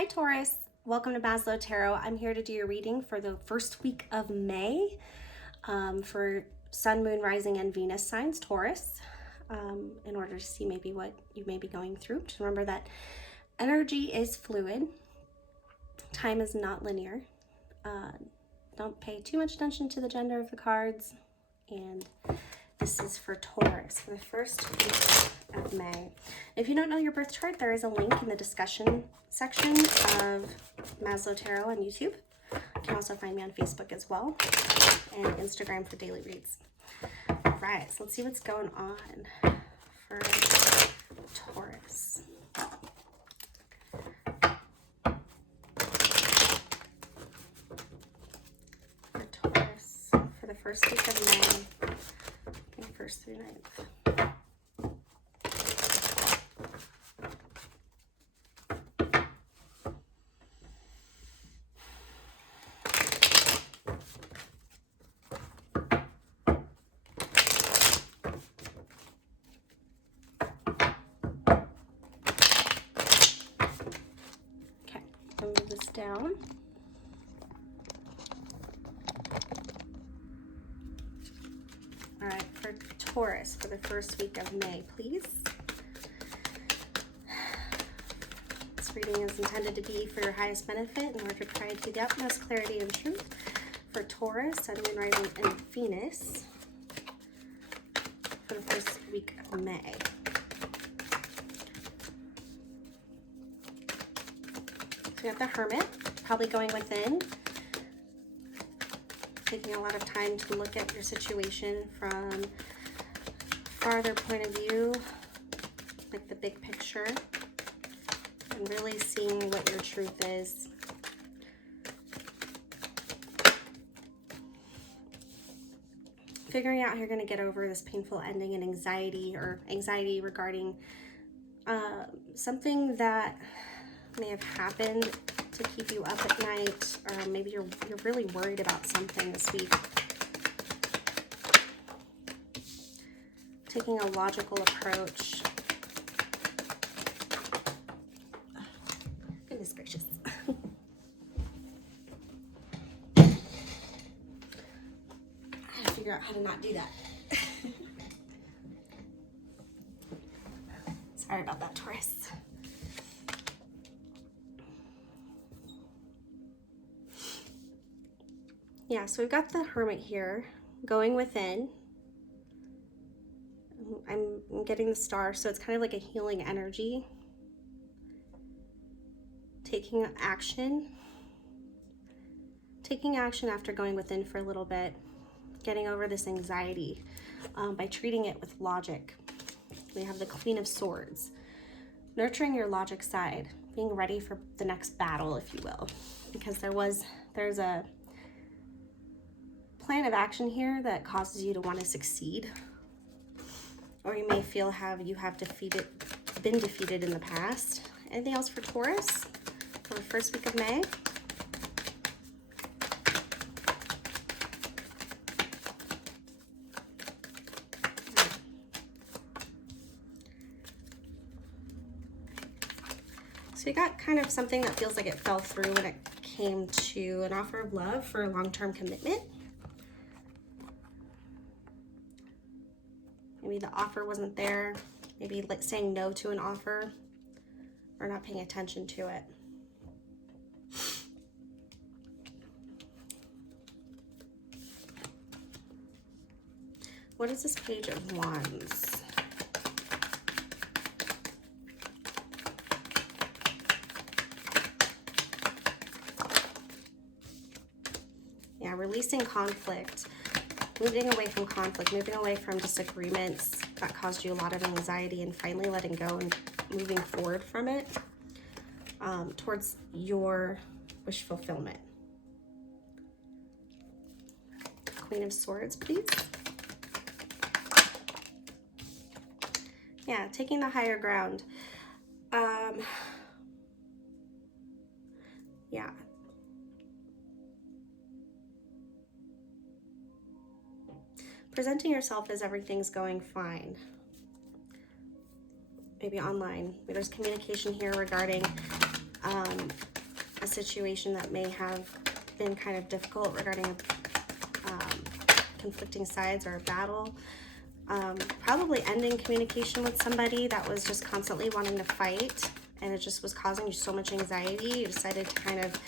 Hi Taurus, welcome to Maslow Tarot. I'm here to do your reading for the first week of May for Sun, Moon, Rising, and Venus signs, Taurus, in order to see maybe what you may be going through. Just remember that energy is fluid, time is not linear. Don't pay too much attention to the gender of the cards, and this is for Taurus for the first week of May. If you don't know your birth chart, there is a link in the discussion section of Maslow Tarot on YouTube. You can also find me on Facebook as well, and Instagram for daily reads. All right, so let's see what's going on for Taurus. For Taurus for the first week of May, and 1st through 9th. Move this down. All right, for Taurus for the first week of May, please. This reading is intended to be for your highest benefit in order to provide you the utmost clarity and truth for Taurus, Sun, Moon, Rising, and Venus for the first week of May. We have the Hermit, probably going within, taking a lot of time to look at your situation from a farther point of view, like the big picture, and really seeing what your truth is. Figuring out how you're going to get over this painful ending and anxiety, or anxiety regarding something that may have happened to keep you up at night, or maybe you're really worried about something this week. Taking a logical approach. Goodness gracious. I had to figure out how to not do that. Sorry about that, Taurus. Yeah, so we've got the Hermit here, going within. I'm getting the Star, so it's kind of like a healing energy. Taking action. Taking action after going within for a little bit. Getting over this anxiety by treating it with logic. We have the Queen of Swords. Nurturing your logic side. Being ready for the next battle, if you will. Because there's a plan of action here that causes you to want to succeed, or you may feel you have been defeated in the past. Anything else for Taurus for the first week of May? So you got kind of something that feels like it fell through when it came to an offer of love for a long-term commitment. Maybe the offer wasn't there. Maybe like saying no to an offer or not paying attention to it. What is this Page of Wands? Yeah, releasing conflict. Moving away from conflict, moving away from disagreements that caused you a lot of anxiety, and finally letting go and moving forward from it towards your wish fulfillment. Queen of Swords, please. Yeah, taking the higher ground. Yeah. Presenting yourself as everything's going fine. Maybe online. There's communication here regarding a situation that may have been kind of difficult regarding conflicting sides or a battle. Probably ending communication with somebody that was just constantly wanting to fight, and it just was causing you so much anxiety. You decided to kind of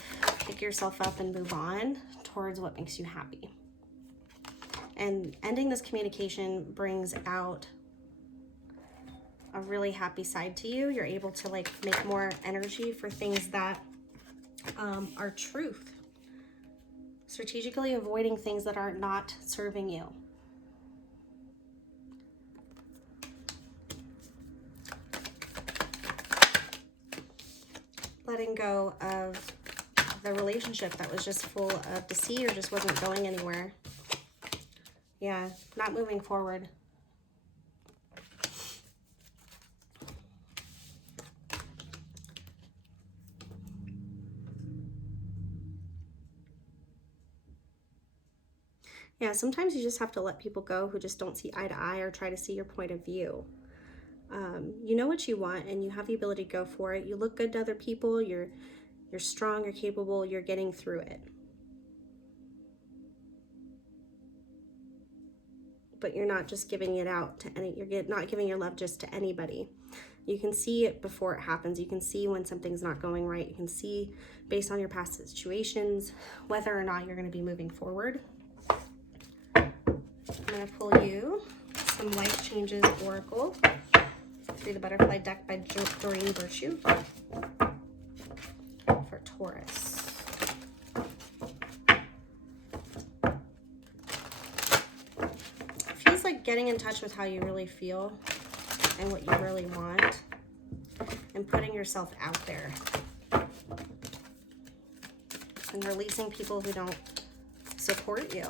pick yourself up and move on towards what makes you happy. And ending this communication brings out a really happy side to you. You're able to like make more energy for things that are truth. Strategically avoiding things that are not serving you. Letting go of the relationship that was just full of deceit or just wasn't going anywhere. Yeah, not moving forward. Yeah, sometimes you just have to let people go who just don't see eye to eye or try to see your point of view. You know what you want and you have the ability to go for it. You look good to other people. You're strong, you're capable, you're getting through it. But you're not just giving it out to you're not giving your love just to anybody. You can see it before it happens. You can see when something's not going right. You can see based on your past situations whether or not you're going to be moving forward. I'm going to pull you some Life Changes Oracle through the Butterfly deck by Doreen Virtue for Taurus. It feels like getting in touch with how you really feel and what you really want and putting yourself out there and releasing people who don't support you.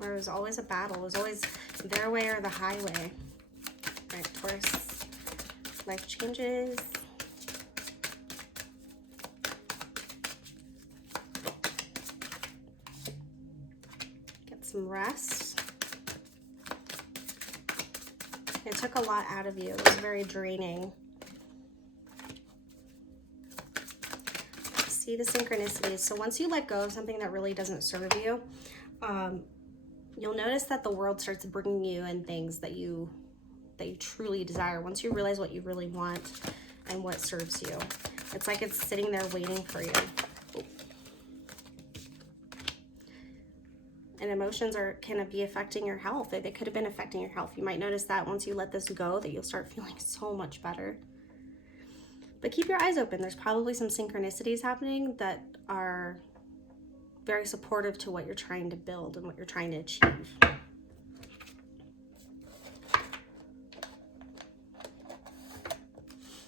There was always a battle. It was always their way or the highway. All right, Taurus, life changes. Get some rest. It took a lot out of you. It was very draining. See the synchronicities. So once you let go of something that really doesn't serve you, you'll notice that the world starts bringing you in things that you truly desire. Once you realize what you really want and what serves you, it's like it's sitting there waiting for you. And emotions can be affecting your health. They could have been affecting your health. You might notice that once you let this go, that you'll start feeling so much better. But keep your eyes open. There's probably some synchronicities happening that are very supportive to what you're trying to build and what you're trying to achieve.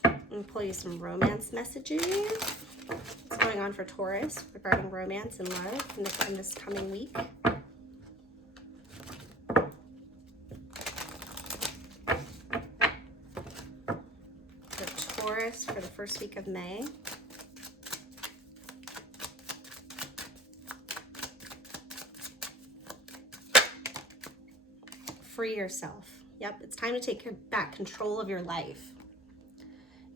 I'm going to pull you some romance messages. What's going on for Taurus regarding romance and love in this coming week? For Taurus for the first week of May. Free yourself. Yep, it's time to take back control of your life.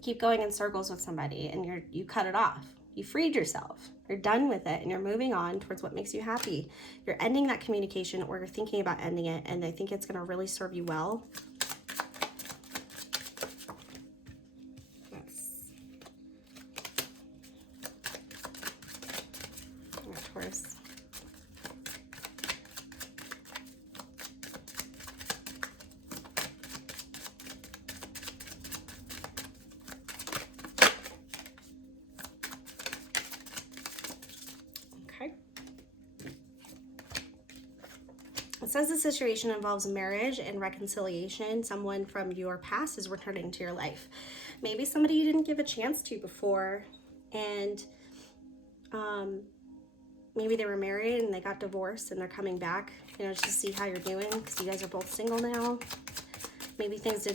Keep going in circles with somebody and you cut it off. You freed yourself. You're done with it and you're moving on towards what makes you happy. You're ending that communication or you're thinking about ending it, and I think it's going to really serve you well. Yes. Of course. It says the situation involves marriage and reconciliation. Someone from your past is returning to your life. Maybe somebody you didn't give a chance to before, and maybe they were married and they got divorced and they're coming back, just to see how you're doing because you guys are both single now. Maybe things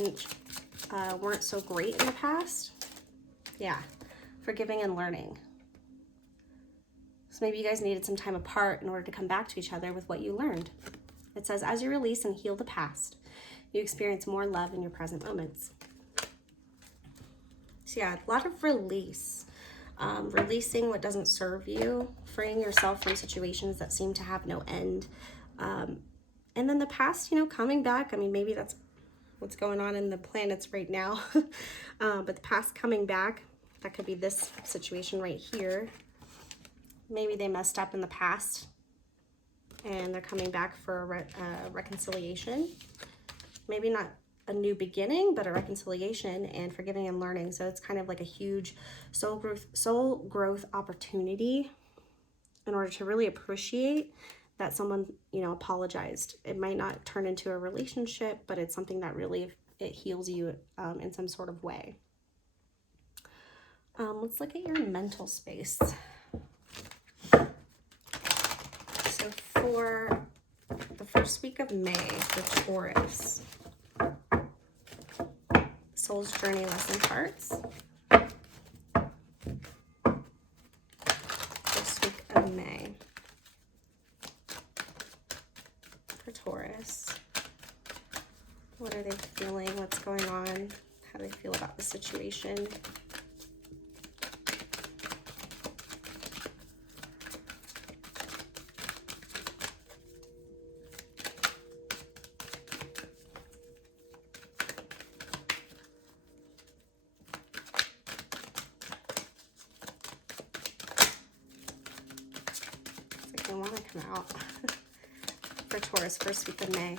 weren't so great in the past. Yeah, forgiving and learning. So maybe you guys needed some time apart in order to come back to each other with what you learned. It says, as you release and heal the past, you experience more love in your present moments. So yeah, a lot of release. releasing what doesn't serve you, freeing yourself from situations that seem to have no end. And then the past, coming back. I mean, maybe that's what's going on in the planets right now. But the past coming back, that could be this situation right here. Maybe they messed up in the past and they're coming back for a reconciliation. Maybe not a new beginning, but a reconciliation and forgiving and learning. So it's kind of like a huge soul growth opportunity in order to really appreciate that someone, apologized. It might not turn into a relationship, but it's something that really, it heals you in some sort of way. Let's look at your mental space. So for the first week of May for Taurus, Soul's Journey Lesson Cards. First week of May for Taurus. What are they feeling? What's going on? How do they feel about the situation? They want to come out for Taurus, first week of May.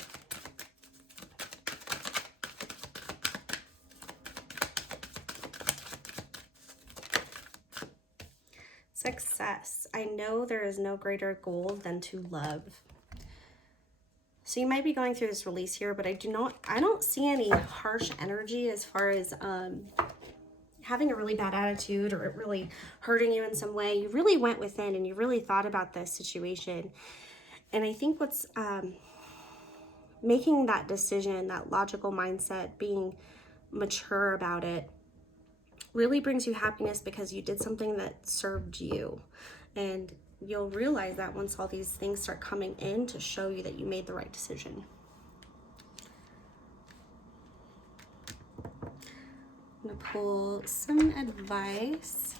Success. I know there is no greater goal than to love. So you might be going through this release here, but I don't see any harsh energy as far as having a really bad attitude or it really hurting you in some way. You really went within and you really thought about this situation. And I think what's making that decision, that logical mindset, being mature about it, really brings you happiness because you did something that served you. And you'll realize that once all these things start coming in to show you that you made the right decision. I'm going to pull some advice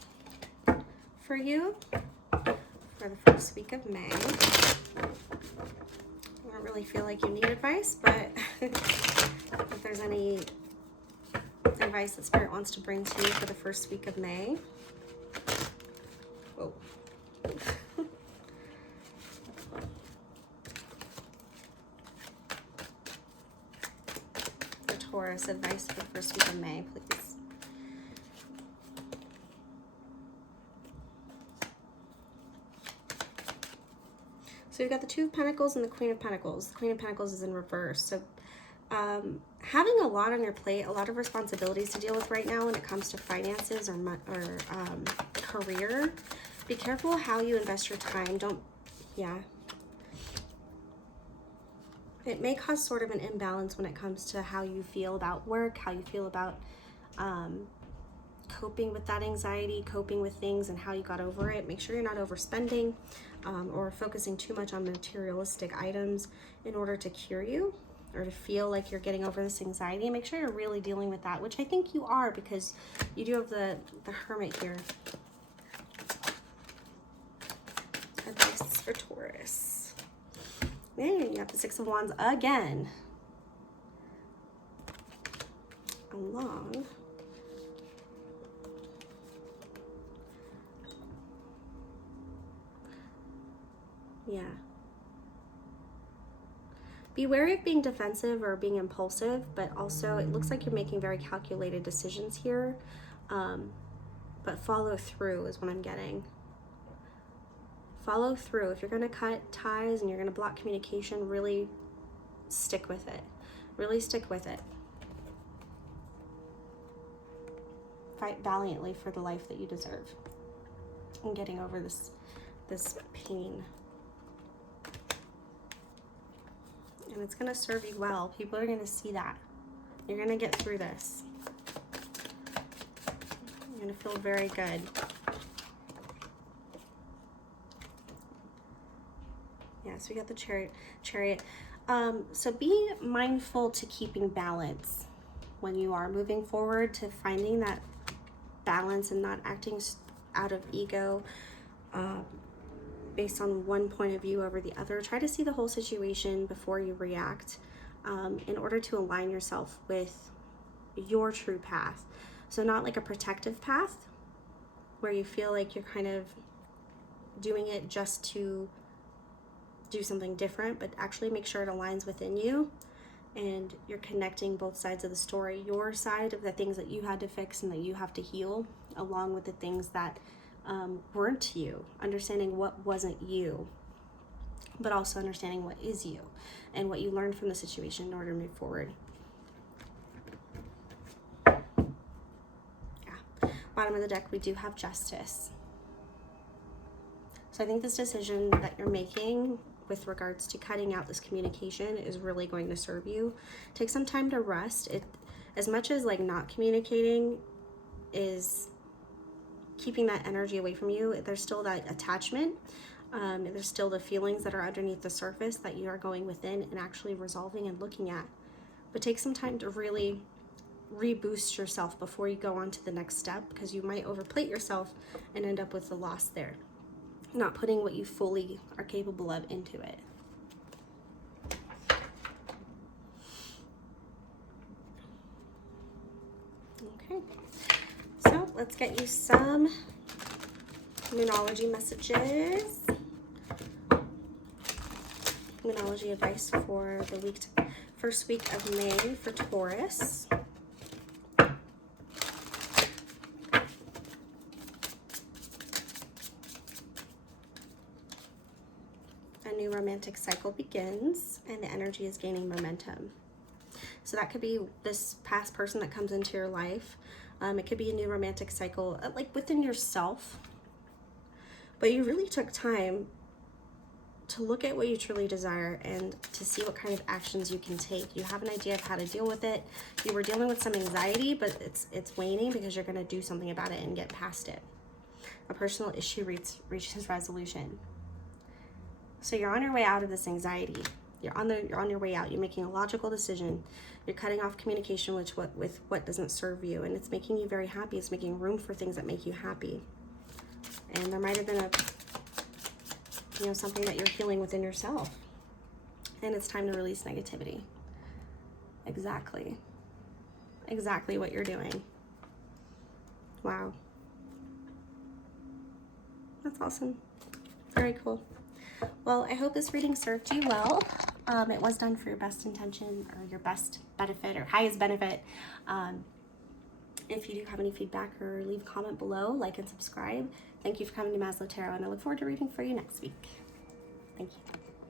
for you for the first week of May. I don't really feel like you need advice, but if there's any advice that Spirit wants to bring to you for the first week of May. Whoa. For Taurus, advice for the first week of May, please. So we've got the Two of Pentacles and the Queen of Pentacles. The Queen of Pentacles is in reverse. So having a lot on your plate, a lot of responsibilities to deal with right now when it comes to finances or career. Be careful how you invest your time. It may cause sort of an imbalance when it comes to how you feel about work, how you feel about coping with that anxiety, coping with things and how you got over it. Make sure you're not overspending or focusing too much on materialistic items in order to cure you or to feel like you're getting over this anxiety. Make sure you're really dealing with that, which I think you are because you do have the Hermit here. Advice for Taurus. Man, you got the Six of Wands again. Along. Yeah. Be wary of being defensive or being impulsive, but also it looks like you're making very calculated decisions here. But follow through is what I'm getting. Follow through. If you're going to cut ties and you're going to block communication, really stick with it. Really stick with it. Fight valiantly for the life that you deserve. And getting over this pain. And it's going to serve you well. People are going to see that. You're going to get through this. You're going to feel very good. Yeah, so we got the chariot. So be mindful to keeping balance when you are moving forward, to finding that balance and not acting out of ego, based on one point of view over the other. Try to see the whole situation before you react, in order to align yourself with your true path. So not like a protective path where you feel like you're kind of doing it just to do something different, but actually make sure it aligns within you and you're connecting both sides of the story, your side of the things that you had to fix and that you have to heal, along with the things that weren't you, understanding what wasn't you, but also understanding what is you and what you learned from the situation in order to move forward. Yeah. Bottom of the deck, we do have Justice. So I think this decision that you're making with regards to cutting out this communication is really going to serve you. Take some time to rest. As much as like not communicating is keeping that energy away from you, there's still that attachment. There's still the feelings that are underneath the surface that you are going within and actually resolving and looking at. But take some time to really reboost yourself before you go on to the next step, because you might overplate yourself and end up with the loss there, not putting what you fully are capable of into it. Okay, so let's get you some Moonology messages. Moonology advice for the first week of May for Taurus. A new romantic cycle begins and the energy is gaining momentum. So that could be this past person that comes into your life. It could be a new romantic cycle, like within yourself. But you really took time to look at what you truly desire and to see what kind of actions you can take. You have an idea of how to deal with it. You were dealing with some anxiety, but it's waning because you're going to do something about it and get past it. A personal issue reaches resolution. So you're on your way out of this anxiety. You're on your way out. You're making a logical decision. You're cutting off communication with what doesn't serve you, and it's making you very happy. It's making room for things that make you happy. And there might have been something that you're healing within yourself. And it's time to release negativity. Exactly what you're doing. Wow. That's awesome. Very cool. Well, I hope this reading served you well. It was done for your best intention or your best benefit or highest benefit. If you do have any feedback or leave a comment below, like and subscribe. Thank you for coming to Maslow Tarot, and I look forward to reading for you next week. Thank you.